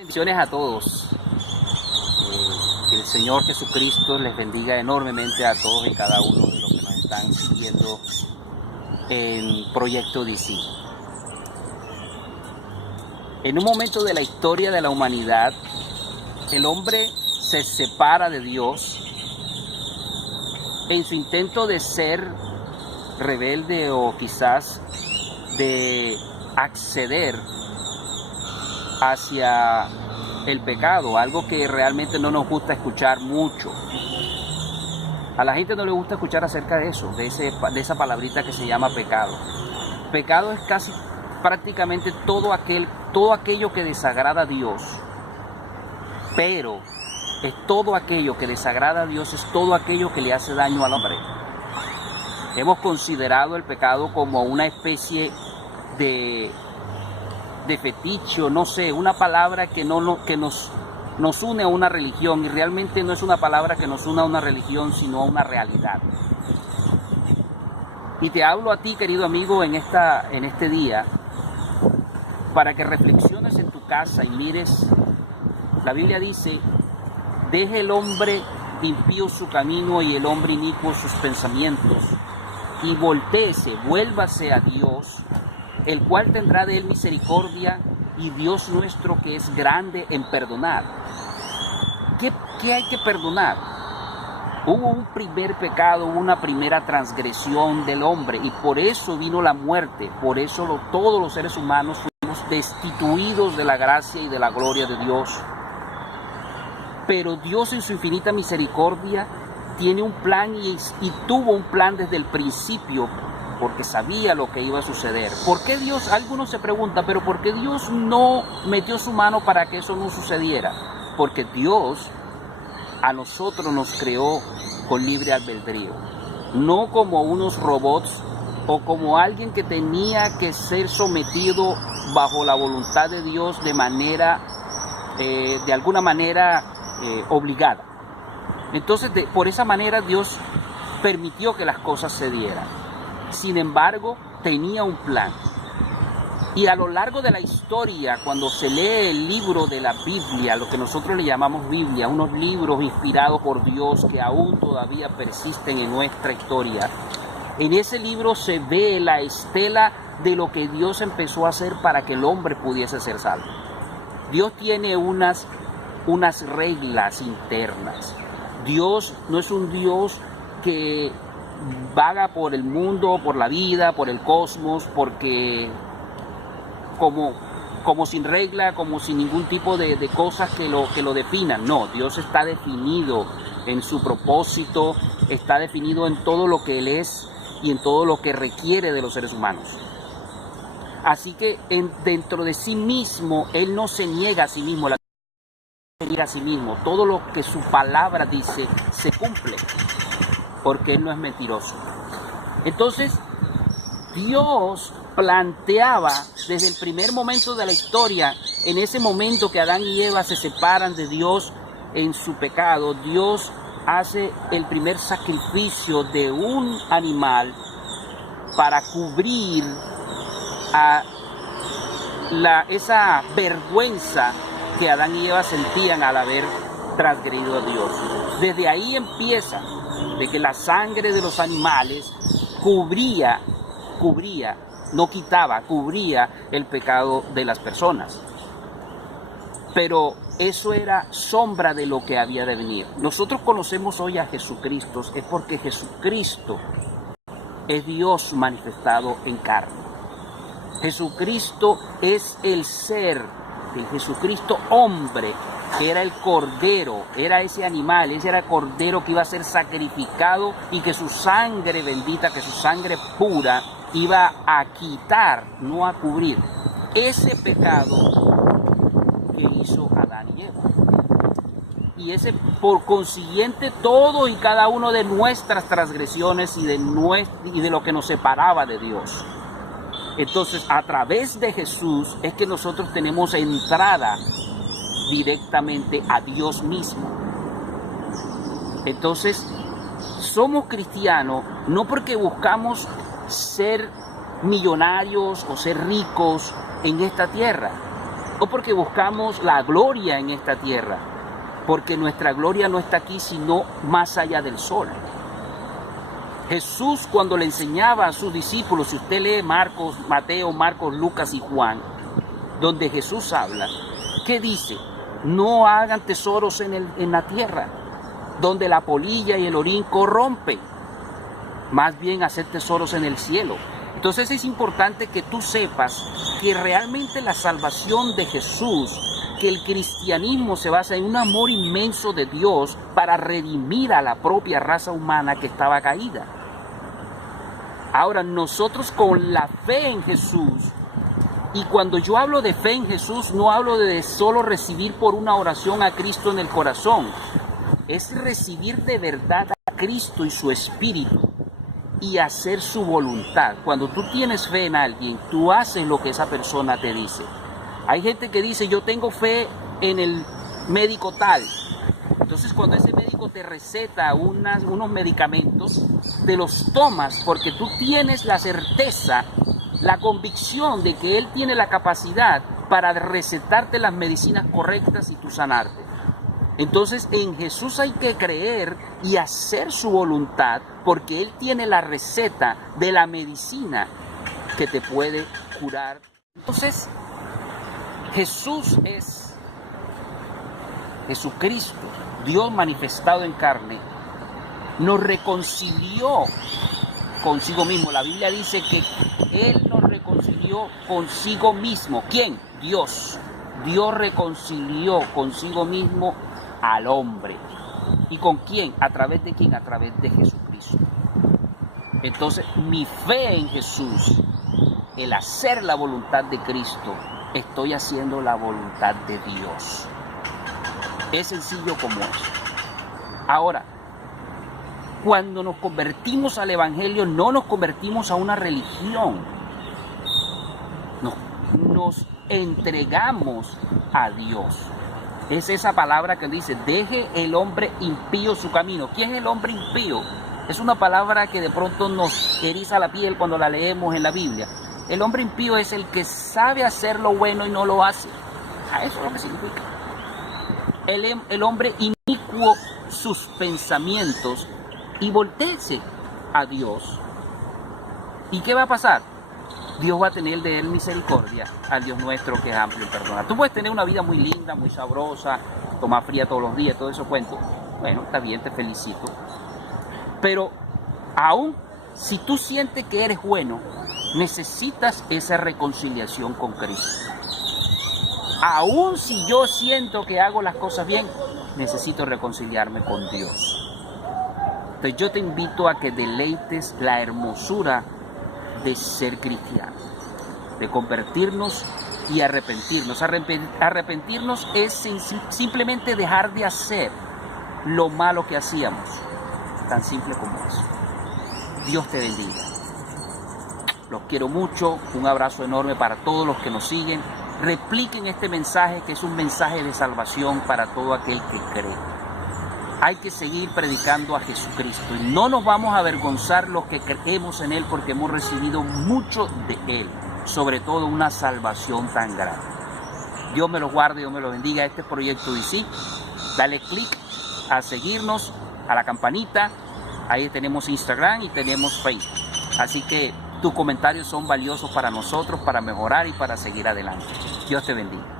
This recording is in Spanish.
Bendiciones a todos. Que el Señor Jesucristo les bendiga enormemente a todos y cada uno de los que nos están siguiendo en Proyecto DC. En un momento de la historia de la humanidad, el hombre se separa de Dios en su intento de ser rebelde o quizás de acceder hacia el pecado, algo que realmente no nos gusta escuchar mucho. A la gente no le gusta escuchar acerca de eso, de esa palabrita que se llama pecado. Pecado es casi prácticamente todo aquello que desagrada a Dios, pero es todo aquello que desagrada a Dios, es todo aquello que le hace daño al hombre. Hemos considerado el pecado como una especie de fetiche, no sé, una palabra que nos une a una religión, y realmente no es una palabra que nos une a una religión, sino a una realidad. Y te hablo a ti, querido amigo, en este día, para que reflexiones en tu casa y mires. La Biblia dice: deje el hombre impío su camino y el hombre inicuo sus pensamientos, y voltéese, vuélvase a Dios, el cual tendrá de él misericordia, y Dios nuestro que es grande en perdonar. ¿Qué hay que perdonar? Hubo un primer pecado, hubo una primera transgresión del hombre, y por eso vino la muerte. Por eso todos los seres humanos fuimos destituidos de la gracia y de la gloria de Dios. Pero Dios, en su infinita misericordia, tiene un plan y tuvo un plan desde el principio, porque sabía lo que iba a suceder. ¿Por qué Dios? Algunos se preguntan, pero ¿por qué Dios no metió su mano para que eso no sucediera? Porque Dios a nosotros nos creó con libre albedrío, no como unos robots o como alguien que tenía que ser sometido bajo la voluntad de Dios de alguna manera obligada. Entonces, por esa manera Dios permitió que las cosas se dieran. Sin embargo, tenía un plan. Y a lo largo de la historia, cuando se lee el libro de la Biblia, lo que nosotros le llamamos Biblia, unos libros inspirados por Dios que aún todavía persisten en nuestra historia, en ese libro se ve la estela de lo que Dios empezó a hacer para que el hombre pudiese ser salvo. Dios tiene unas reglas internas. Dios no es un Dios que vaga por el mundo, por la vida, por el cosmos, porque como sin regla, como sin ningún tipo de cosas que lo definan. No, Dios está definido en su propósito, está definido en todo lo que Él es y en todo lo que requiere de los seres humanos. Así que dentro de sí mismo, Él no se niega a sí mismo, se niega a sí mismo. Todo lo que su palabra dice se cumple, porque Él no es mentiroso. Entonces, Dios planteaba desde el primer momento de la historia, en ese momento que Adán y Eva se separan de Dios en su pecado, Dios hace el primer sacrificio de un animal para cubrir esa vergüenza que Adán y Eva sentían al haber transgredido a Dios. Desde ahí empieza, de que la sangre de los animales cubría, no quitaba, cubría el pecado de las personas. Pero eso era sombra de lo que había de venir. Nosotros conocemos hoy a Jesucristo, es porque Jesucristo es Dios manifestado en carne. Jesucristo es el ser, el Jesucristo hombre, que era el cordero, era ese animal, ese era el cordero que iba a ser sacrificado y que su sangre bendita, que su sangre pura iba a quitar, no a cubrir, ese pecado que hizo Adán y Eva. Y ese, por consiguiente, todo y cada uno de nuestras transgresiones y de lo que nos separaba de Dios. Entonces, a través de Jesús es que nosotros tenemos entrada directamente a Dios mismo. Entonces, somos cristianos no porque buscamos ser millonarios o ser ricos en esta tierra. o porque buscamos la gloria en esta tierra, porque nuestra gloria no está aquí, sino más allá del sol. Jesús, cuando le enseñaba a sus discípulos, si usted lee Marcos, Mateo, Marcos, Lucas y Juan, donde Jesús habla, ¿qué dice? No hagan tesoros en la tierra, donde la polilla y el orín corrompen, más bien hacer tesoros en el cielo. Entonces es importante que tú sepas que realmente la salvación de Jesús, que el cristianismo se basa en un amor inmenso de Dios para redimir a la propia raza humana que estaba caída. Ahora, nosotros con la fe en Jesús, y cuando yo hablo de fe en Jesús, no hablo de solo recibir por una oración a Cristo en el corazón, es recibir de verdad a Cristo y su Espíritu y hacer su voluntad. Cuando tú tienes fe en alguien, tú haces lo que esa persona te dice. Hay gente que dice, yo tengo fe en el médico tal. Entonces cuando ese médico te receta unos medicamentos, te los tomas porque tú tienes la certeza, la convicción de que él tiene la capacidad para recetarte las medicinas correctas y tú sanarte. Entonces en Jesús hay que creer y hacer su voluntad porque Él tiene la receta de la medicina que te puede curar. Entonces Jesús es Jesucristo, Dios manifestado en carne, nos reconcilió consigo mismo. La Biblia dice que Él nos reconcilió consigo mismo. ¿Quién? Dios. Dios reconcilió consigo mismo al hombre. ¿Y con quién? ¿A través de quién? A través de Jesucristo. Entonces, mi fe en Jesús, el hacer la voluntad de Cristo, estoy haciendo la voluntad de Dios. Es sencillo como eso. Ahora, cuando nos convertimos al Evangelio, no nos convertimos a una religión. Nos entregamos a Dios. Es esa palabra que dice, deje el hombre impío su camino. ¿Quién es el hombre impío? Es una palabra que de pronto nos eriza la piel cuando la leemos en la Biblia. El hombre impío es el que sabe hacer lo bueno y no lo hace. Eso es lo que significa. El hombre inicuo sus pensamientos y voltéese a Dios. ¿Y qué va a pasar? Dios va a tener de él misericordia al Dios nuestro que es amplio en perdonar. Tú puedes tener una vida muy linda, muy sabrosa, tomar fría todos los días, todo eso cuento. Bueno, está bien, te felicito. Pero aún si tú sientes que eres bueno, necesitas esa reconciliación con Cristo. Aún si yo siento que hago las cosas bien, necesito reconciliarme con Dios. Entonces yo te invito a que deleites la hermosura de ser cristiano, de convertirnos y arrepentirnos. Arrepentirnos es simplemente dejar de hacer lo malo que hacíamos. Tan simple como eso. Dios te bendiga. Los quiero mucho. Un abrazo enorme para todos los que nos siguen. Repliquen este mensaje, que es un mensaje de salvación para todo aquel que cree. Hay que seguir predicando a Jesucristo y no nos vamos a avergonzar los que creemos en Él, porque hemos recibido mucho de Él, sobre todo una salvación tan grande. Dios me los guarde, Dios me los bendiga. Este proyecto DC, dale click a seguirnos, a la campanita. Ahí tenemos Instagram y tenemos Facebook. Así que tus comentarios son valiosos para nosotros, para mejorar y para seguir adelante. Dios te bendiga.